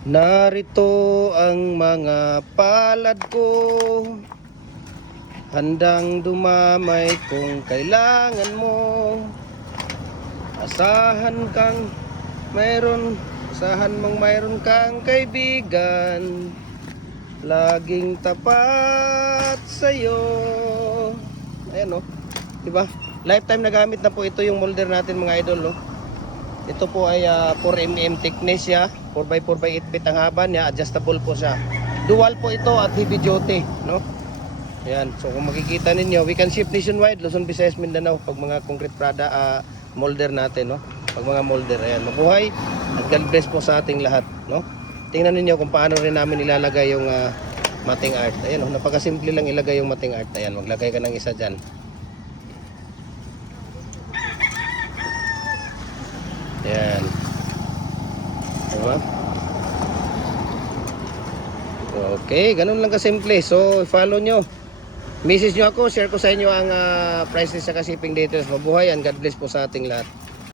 Narito ang mga palad ko, handang dumamay kung kailangan mo. Asahan mong mayroon kang kaibigan, laging tapat sa'yo. Ayan, oh, diba? Lifetime na gamit na po ito yung molder natin, mga idol, no? Ito po ay 4mm thickness siya, 4x4x8 feet ang haba niya, adjustable po siya. Dual po ito at heavy duty, no? Ayan, so kung makikita ninyo, we can ship nationwide, Luzon, Visayas, Mindanao, pag mga concrete molder natin, no? Pag mga molder, ayan, mabuhay at God bless po sa ating lahat, no? Tingnan ninyo kung paano rin namin ilalagay yung mating art. Ayan, oh, napakasimple lang ilagay yung mating art. Ayan, maglagay ka ng isa dyan. Ayan. Diba? Okay, ganun lang kasimple. So, follow nyo. Message nyo ako, share ko sa inyo ang price list sa shipping details. Mabuhay and God bless po sa ating lahat.